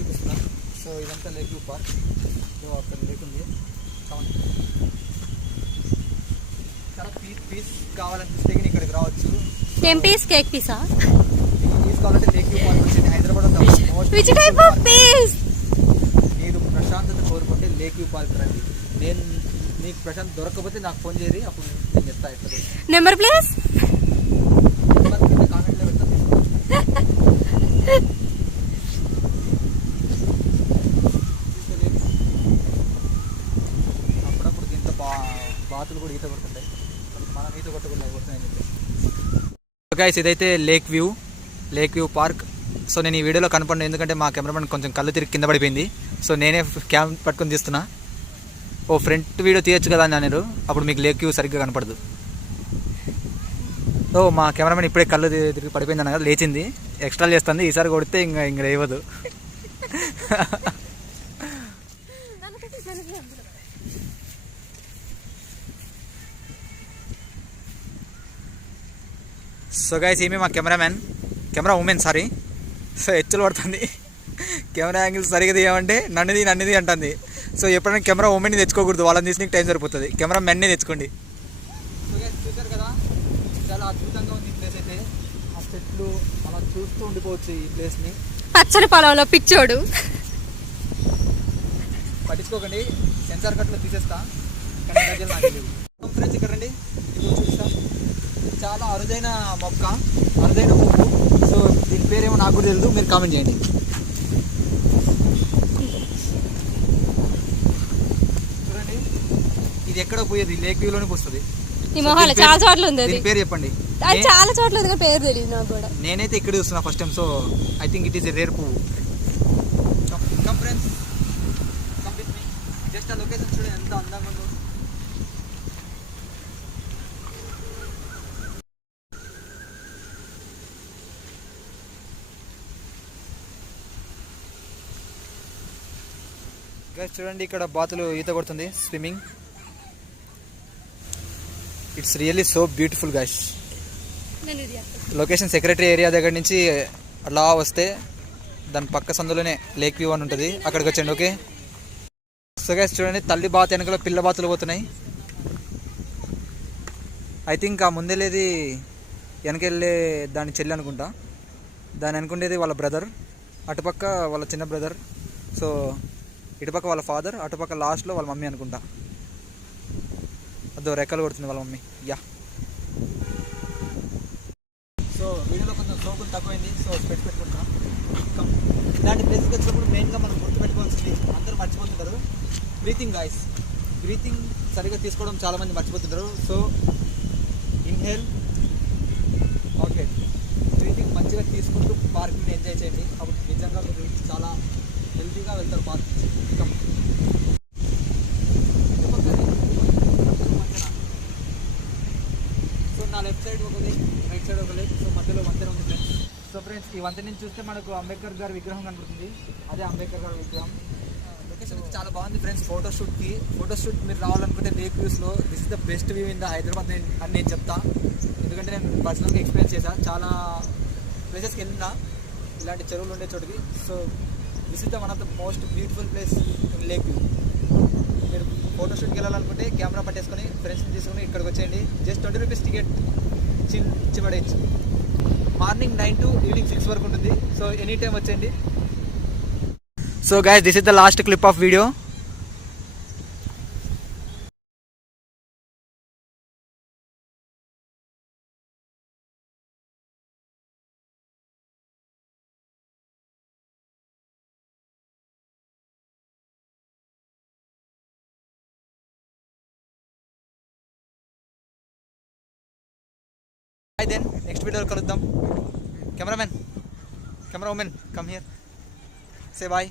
చూపిస్తున్నా. సో ఇదంతా lake view park. అక్కడ లేక్ ఉంది. చాలా పీస్ కావాలనిపిస్తే ఇక్కడికి రావచ్చు. ఏం పీస్? Cake Pisa? పీస్ కావాలంటే లేక్ వ్యూ పార్క్ వచ్చింది. Hyderabad which type of piece? మీరు ప్రశాంతత కోరుకుంటే లేక్ వ్యూ పార్క్ రండి. నేను మీకు ప్రశాంతత దొరకకపోతే నాకు ఫోన్ చేయండి, అప్పుడు నేను చెప్తా ఎట్లా. నెంబర్ ప్లీజ్ కామెంట్లో పెడతాను. అప్పుడప్పుడు దీంతో బాతులు కూడా ఈత కొడుతుంటాయి. మనం ఈత కొట్టకుండా కొడుతున్నాయని చెప్పి. గైస్ ఇదైతే లేక్ వ్యూ పార్క్. సో నేను ఈ వీడియోలో కనపడను, ఎందుకంటే మా కెమెరామెన్ కొంచెం కళ్ళు తిరిగి కింద పడిపోయింది. సో నేనే క్యామ్ పట్టుకొని తీస్తున్నా. ఫ్రంట్ వీడియో తీయచ్చు కదా అని నేను, అప్పుడు మీకు లేక్ వ్యూ సరిగ్గా కనపడదు. సో మా కెమెరామెన్ ఇప్పుడే కళ్ళు తిరిగి పడిపోయింది అన్న కదా, లేచింది, ఎక్స్ట్రా చేస్తుంది. ఈసారి కొడితే ఇంకా లేవదు. సో గైస్ ఈమె మా కెమెరా ఉమెన్ సారీ. సో హెచ్చులు పడుతుంది. కెమెరా యాంగిల్ సరిగ్గా తీయమంటే నన్నుది అంటుంది. సో ఎప్పుడైనా కెమెరా ఉమెన్ని తెచ్చుకోకూడదు, వాళ్ళని తీసి టైం సరిపోతుంది. కెమెరా మెన్నే తెచ్చుకోండి. చూసారు కదా, చాలా అద్భుతంగా ఉంది ఈ ప్లేస్ అయితే. ఆ చెట్లు అలా చూస్తూ ఉండిపోవచ్చు ఈ ప్లేస్ని. పచ్చని పొలంలో పిచ్చోడు. పట్టించుకోకండి, సెన్సార్ కట్లో తీసేస్తా. ఫ్రెండ్స్ ఇక్కడ రండి, చూపిస్తా. చాలా అరుదైన మొక్క, అరుదైన పువ్వు. సో దీని పేరేమో నాకు కూడా తెలియదు, మీరు కామెంట్ చేయండి. చూడండి, ఇది ఎక్కడ పోయేది, లేక్ వ్యూలోనే పోస్తుంది. ఈ మొహాల చాలా చోట్ల ఉంది. దీని పేరు చెప్పండి. చాలా చోట్ల ఉంది, పేరు తెలియదు నాకు కూడా. నేనైతే ఇక్కడ చూస్తున్నా first time. So I think it is a rare పువ్వు. Come friends, come with me. Just ఆ లొకేషన్ చూడండి ఎంత అందంగా ఉందో. గైస్ చూడండి, ఇక్కడ బాతులు ఈత కొడుతుంది, swimming. It's really so beautiful guys. Location secretary area దగ్గర నుంచి అలా వస్తే దాని పక్క సందులోనే లేక్ వ్యూ అని ఉంటుంది, అక్కడికి వచ్చండి. ఓకే. సో గైస్ చూడండి, తల్లి బాతు వెనకలో పిల్ల బాతులు పోతున్నాయి. ఐ థింక్ ఆ ముందెళ్ళేది వెనకెళ్ళే దాని చెల్లి అనుకుంటా, దాని అనుకుండేది వాళ్ళ బ్రదర్, అటుపక్క వాళ్ళ చిన్న బ్రదర్. సో ఇటుపక్క వాళ్ళ ఫాదర్, అటుపక్క లాస్ట్లో వాళ్ళ మమ్మీ అనుకుంటా. అదో రెక్కలు కొడుతుంది వాళ్ళ మమ్మీ. యా. సో వీడియోలో కొంచెం సోకులు తక్కువైంది, సో స్పెట్స్ పెట్టుకుంటున్నాం. ఇలాంటి ప్లేస్కి వచ్చినప్పుడు మెయిన్గా మనం గుర్తుపెట్టుకోవాల్సింది, అందరూ మర్చిపోతుంటారు, బ్రీతింగ్ గాయస్. బ్రీతింగ్ సరిగ్గా తీసుకోవడం చాలామంది మర్చిపోతుంటారు. సో ఇన్హేల్, ఓకే, బ్రీతింగ్ మంచిగా తీసుకుంటూ పార్కింగ్ని ఎంజాయ్ చేయండి. అప్పుడు నిజంగా మీరు చాలా హెల్తీగా వెళ్తారు పార్క్. సో నా లెఫ్ట్ సైడ్ ఒక లేక్, రైట్ సైడ్ ఒక లేక్. సో మధ్యలో వంతెన ఉంది ఫ్రెండ్స్. సో ఫ్రెండ్స్ ఈ వంతెన నుంచి చూస్తే మనకు అంబేద్కర్ గారి విగ్రహం కనబడుతుంది. అదే అంబేద్కర్ గారి విగ్రహం. లొకేషన్ అయితే చాలా బాగుంది ఫ్రెండ్స్. ఫోటోషూట్ మీరు రావాలనుకుంటే లేక్ వ్యూస్లో this is the best view in the Hyderabad అని నేను చెప్తా. ఎందుకంటే నేను పర్సనల్గా ఎక్స్పీరియన్స్ చేశాను, చాలా ప్లేసెస్కి వెళ్ళినా ఇలాంటి చెరువులు ఉండే చోటుకి. So this is the one of the most beautiful place in lake view. మీరు ఫోటోషూట్కి వెళ్ళాలనుకుంటే కెమెరా పట్టేసుకొని ఫ్రెండ్స్ని తీసుకొని ఇక్కడికి వచ్చేయండి. జస్ట్ 20 రూపీస్ టికెట్ ఇచ్చి పడేయచ్చు. మార్నింగ్ 9 to ఈవినింగ్ 6 వరకు ఉంటుంది. సో ఎనీ టైం వచ్చేయండి. So guys this is the last clip of video. Then next వీడియోలో కలుద్దాం. Camera women, come here, say bye.